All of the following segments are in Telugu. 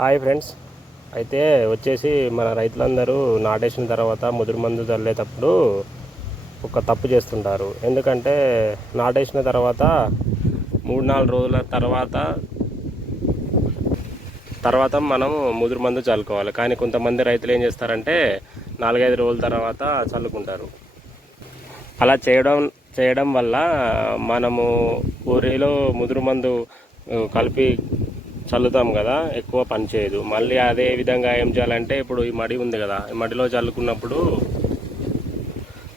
Hi friends. అయితే వచ్చేసి మన రైతులందరూ నాటేసిన తర్వాత ముదురు మందు చల్లేటప్పుడు ఒక తప్పు చేస్తుంటారు. ఎందుకంటే నాటేసిన తర్వాత 3-4 రోజుల తర్వాత మనం ముదురు మందు చల్లుకోవాలి. కానీ కొంతమంది రైతులు ఏం చేస్తారంటే 4-5 రోజుల తర్వాత చల్లుకుంటారు. అలా చేయడం వల్ల మనము ఊరిలో ముదురు మందు కలిపి చల్లుతాం కదా, ఎక్కువ పని చేయదు. మళ్ళీ అదే విధంగా ఏం చేయాలంటే, ఇప్పుడు ఈ మడి ఉంది కదా, ఈ మడిలో చల్లుకున్నప్పుడు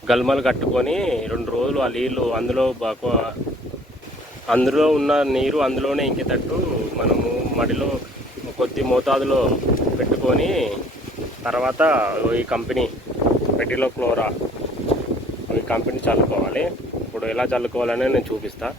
గల్మలు కట్టుకొని 2 రోజులు ఆ నీళ్ళు అందులో ఉన్న నీరు అందులోనే ఇంకేటట్టు మనము మడిలో కొద్ది మోతాదులో పెట్టుకొని తర్వాత ఈ కంపెనీ పెటిలో క్లోరా ఈ కంపెనీ చల్లుకోవాలి. ఇప్పుడు ఎలా చల్లుకోవాలని నేను చూపిస్తాను.